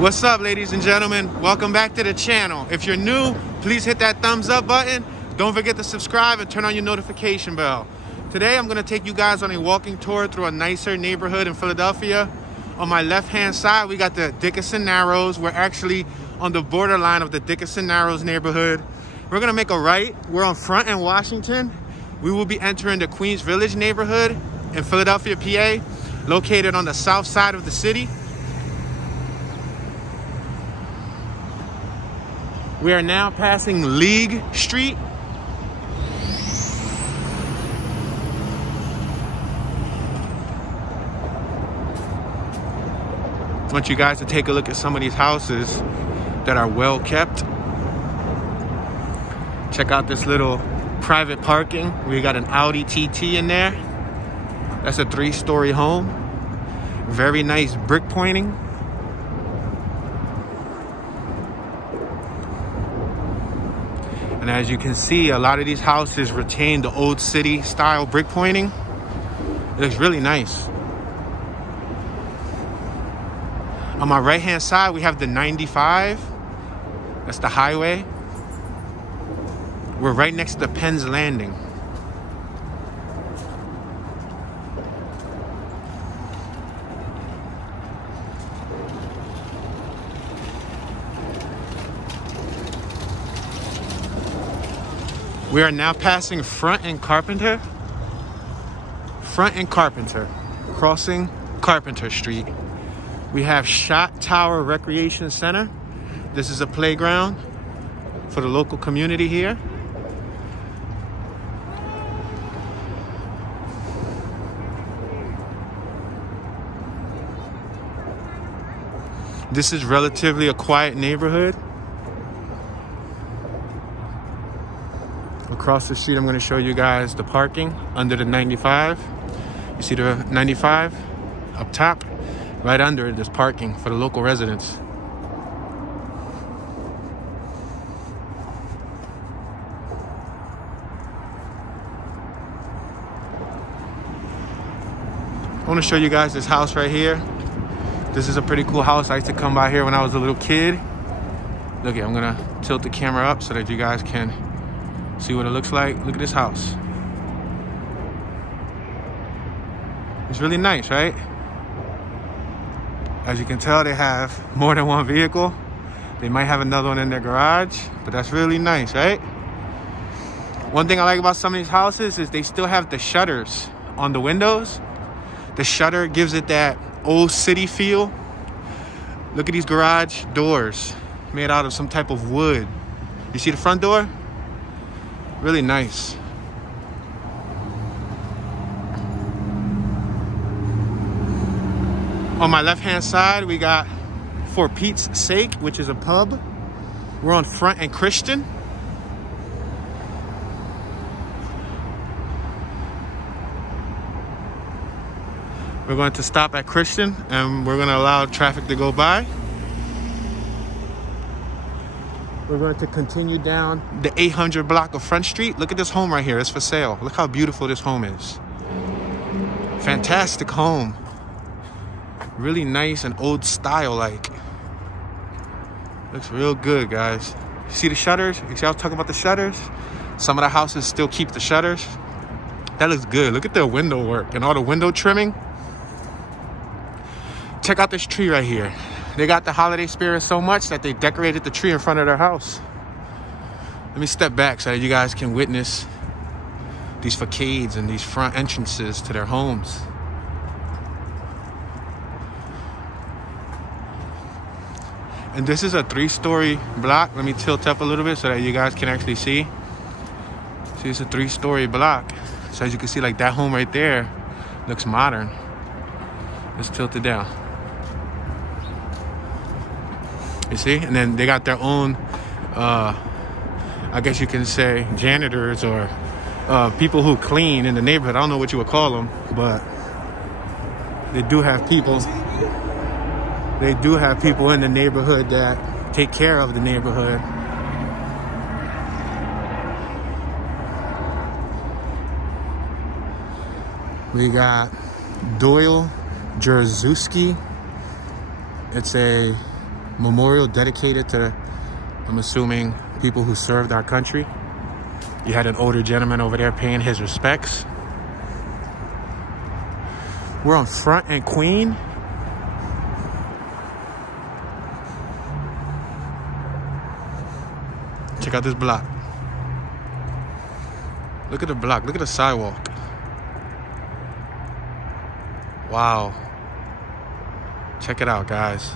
What's up, ladies and gentlemen? Welcome back to the channel. If you're new, please hit that thumbs up button. Don't forget to subscribe and turn on your notification bell. Today, I'm gonna take you guys on a walking tour through a nicer neighborhood in Philadelphia. On my left-hand side, we got the Dickinson Narrows. We're actually on the borderline of the Dickinson Narrows neighborhood. We're gonna make a right. We're on Front and Washington. We will be entering the Queens Village neighborhood in Philadelphia, PA, located on the south side of the city. We are now passing League Street. I want you guys to take a look at some of these houses that are well kept. Check out this little private parking. We got an Audi TT in there. That's a 3-story home. Very nice brick pointing. And as you can see, a lot of these houses retain the old city style brick pointing. It looks really nice. On my right hand side, we have the 95. That's the highway. We're right next to Penn's Landing. We are now passing Front and Carpenter. Front and Carpenter, crossing Carpenter Street. We have Shot Tower Recreation Center. This is a playground for the local community here. This is relatively a quiet neighborhood. Across the street, I'm going to show you guys the parking under the 95. You see the 95 up top? Right under it is parking for the local residents. I want to show you guys this house right here. This is a pretty cool house. I used to come by here when I was a little kid. Look, I'm going to tilt the camera up so that you guys can see what it looks like. Look at this house. It's really nice, right? As you can tell, they have more than one vehicle. They might have another one in their garage, but that's really nice, right? One thing I like about some of these houses is they still have the shutters on the windows. The shutter gives it that old city feel. Look at these garage doors made out of some type of wood. You see the front door? Really nice. On my left-hand side, we got For Pete's Sake, which is a pub. We're on Front and Christian. We're going to stop at Christian, and we're going to allow traffic to go by. We're going to continue down the 800 block of Front Street. Look at this home right here. It's for sale. Look how beautiful this home is. Fantastic home. Really nice and old style like. Looks real good, guys. You see the shutters? You see I was talking about the shutters? Some of the houses still keep the shutters. That looks good. Look at the window work and all the window trimming. Check out this tree right here. They got the holiday spirit so much that they decorated the tree in front of their house. Let me step back so that you guys can witness these facades and these front entrances to their homes. And this is a 3-story block. Let me tilt up a little bit so that you guys can actually see. See, it's a 3-story block. So as you can see, like that home right there looks modern. Let's tilt it down. You see? And then they got their own, I guess you can say, janitors or people who clean in the neighborhood. I don't know what you would call them, but they do have people. They do have people in the neighborhood that take care of the neighborhood. We got Doyle Jerzewski. It's a memorial dedicated to, I'm assuming, people who served our country. You had an older gentleman over there paying his respects. We're on Front and Queen. Check out this block. Look at the block. Look at the sidewalk. Wow. Check it out, guys.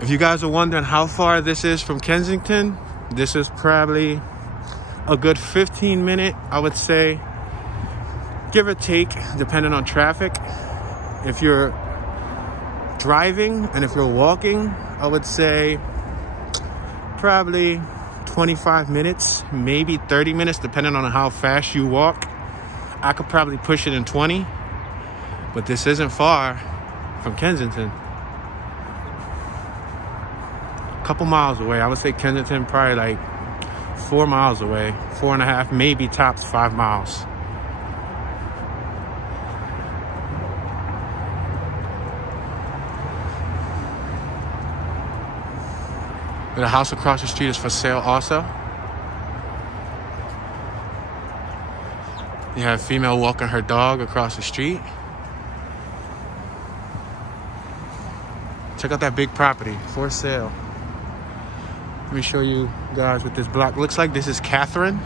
If you guys are wondering how far this is from Kensington, this is probably a good 15-minute, I would say, give or take, depending on traffic. If you're driving and if you're walking, I would say probably 25 minutes, maybe 30 minutes, depending on how fast you walk. I could probably push it in 20, but this isn't far from Kensington. A couple miles away. I would say Kensington probably like 4 miles away, 4.5, maybe tops 5 miles. The house across the street is for sale also. You have a female walking her dog across the street. Check out that big property for sale. Let me show you guys what this block looks like. This is Catherine.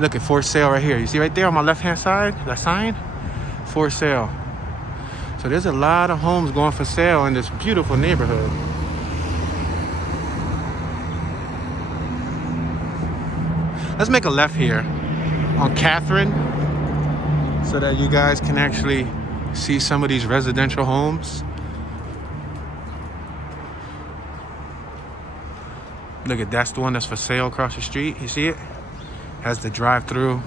Look at for sale right here. You see right there on my left hand side, that sign? For sale. So there's a lot of homes going for sale in this beautiful neighborhood. Let's make a left here on Catherine so that you guys can actually see some of these residential homes. Look at, that's the one that's for sale across the street. You see it? Has the drive-through,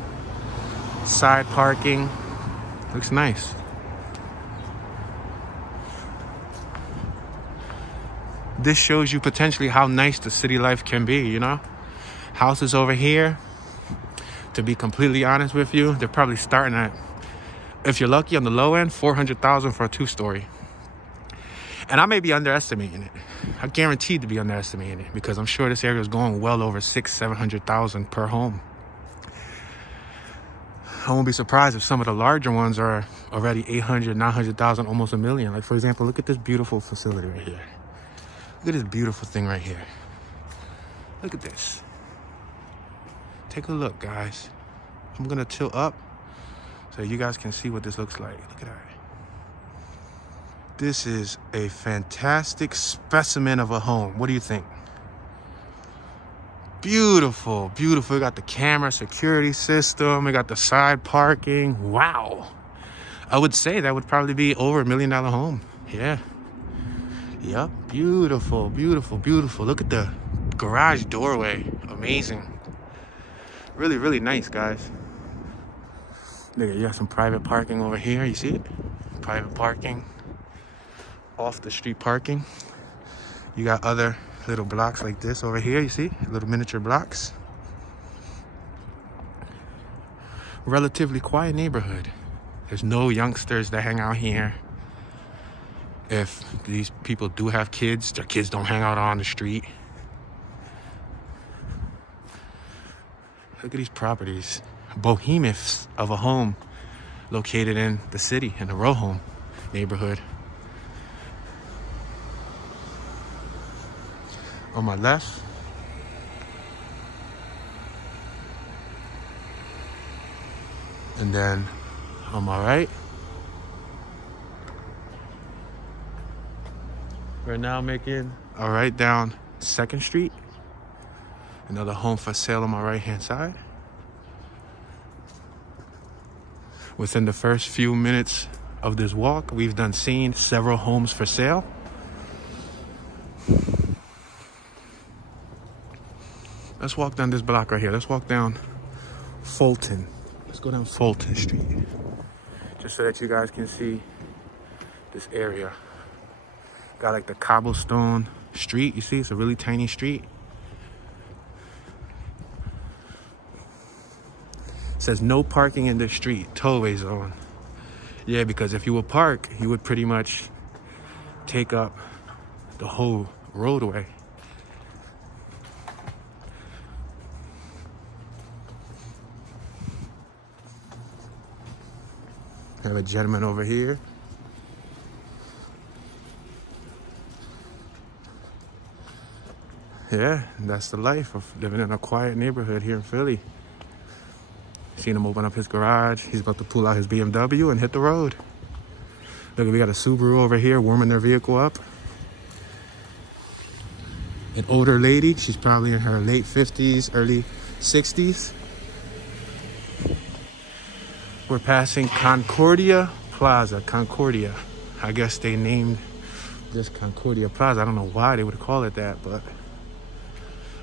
side parking. Looks nice. This shows you potentially how nice the city life can be, you know? Houses over here, to be completely honest with you, they're probably starting at, if you're lucky on the low end, $400,000 for a 2-story. And I may be underestimating it. I'm guaranteed to be underestimating it because I'm sure this area is going well over $600,000-700,000 per home. I won't be surprised if some of the larger ones are already $800,000, $900,000, almost $1 million. Like, for example, look at this beautiful facility right here. Look at this beautiful thing right here. Look at this. Take a look, guys. I'm gonna tilt up so you guys can see what this looks like. Look at that. This is a fantastic specimen of a home. What do you think? Beautiful, beautiful. We got the camera security system. We got the side parking. Wow. I would say that would probably be over $1 million home. Yeah. Yep. Beautiful, beautiful, beautiful. Look at the garage doorway. Amazing. Really, really nice, guys. Look at, you got some private parking over here. You see it? Private parking. Off the street parking. You got other little blocks like this over here. You see? Little miniature blocks. Relatively quiet neighborhood. There's no youngsters that hang out here. If these people do have kids, their kids don't hang out on the street. Look at these properties. Behemoths of a home located in the city, in the row home neighborhood. On my left, and then on my right, we're now making a right down 2nd Street. Another home for sale on my right hand side. Within the first few minutes of this walk, we've seen several homes for sale. Let's walk down this block right here. Let's walk down Fulton. Let's go down Fulton Street. Just so that you guys can see this area. Got like the cobblestone street. You see, it's a really tiny street. It says no parking in the street, tollway zone. Yeah, because if you would park, you would pretty much take up the whole roadway. Have a gentleman over here. Yeah, that's the life of living in a quiet neighborhood here in Philly. Seen him open up his garage. He's about to pull out his BMW and hit the road. Look, we got a Subaru over here warming their vehicle up. An older lady. She's probably in her late 50s, early 60s. We're passing Concordia Plaza. Concordia. I guess they named this Concordia Plaza. I don't know why they would call it that, but...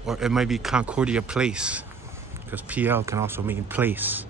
Or it might be Concordia Place, because PL can also mean place.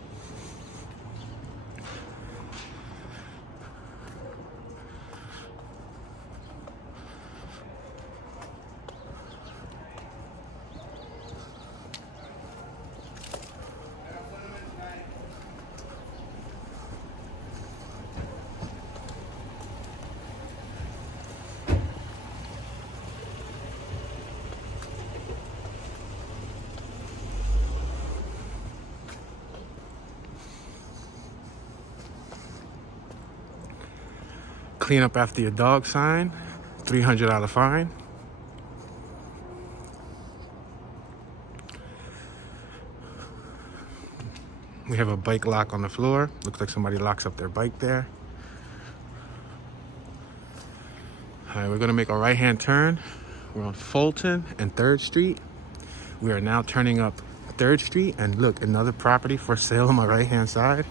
Clean up after your dog sign, $300 fine. We have a bike lock on the floor. Looks like somebody locks up their bike there. All right, we're gonna make a right-hand turn. We're on Fulton and 3rd Street. We are now turning up 3rd Street, and look, another property for sale on my right-hand side.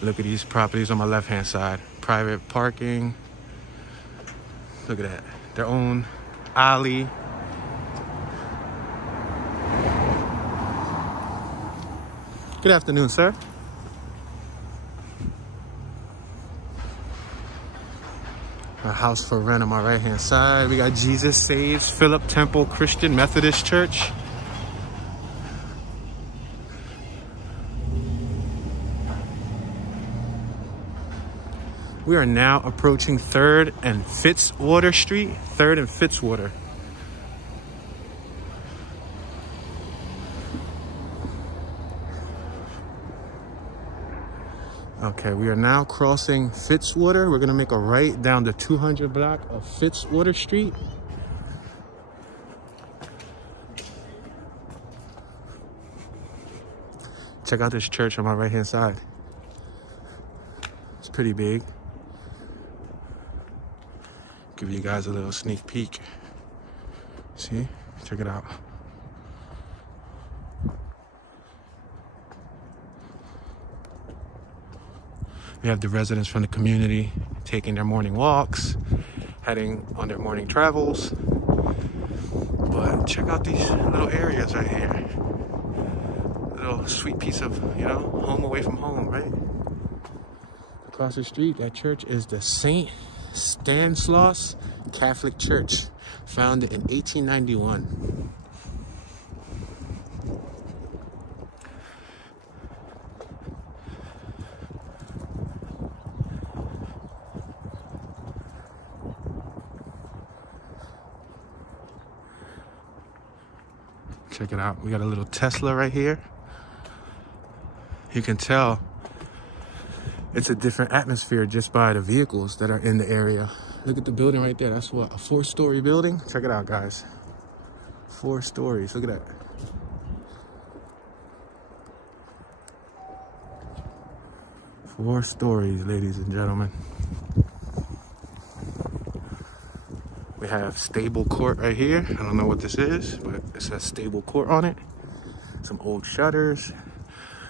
Look at these properties on my left-hand side. Private parking. Look at that. Their own alley. Good afternoon, sir. A house for rent on my right-hand side. We got Jesus Saves, Philip Temple Christian Methodist Church. We are now approaching 3rd and Fitzwater Street. 3rd and Fitzwater. Okay, we are now crossing Fitzwater. We're gonna make a right down the 200 block of Fitzwater Street. Check out this church on my right-hand side. It's pretty big. Give you guys a little sneak peek. See? Check it out. We have the residents from the community taking their morning walks, heading on their morning travels. But check out these little areas right here. Little sweet piece of, you know, home away from home, right? Across the street, that church is the St. Stanislaus Catholic Church, founded in 1891. Check it out. We got a little Tesla right here. You can tell it's a different atmosphere just by the vehicles that are in the area. Look at the building right there. That's what, a 4-story building? Check it out, guys. 4 stories. Look at that. Four stories, ladies and gentlemen. We have Stable Court right here. I don't know what this is, but it says Stable Court on it. Some old shutters,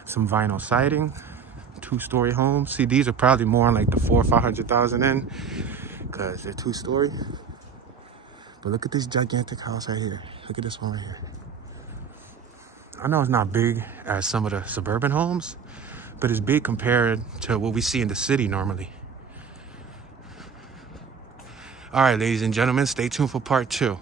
some vinyl siding, 2-story homes. See, these are probably more like the 400,000 or 500,000 in, because they're 2-story. But look at this gigantic house right here. Look at this one right here. I know it's not big as some of the suburban homes, but it's big compared to what we see in the city normally. All right, ladies and gentlemen, stay tuned for part 2.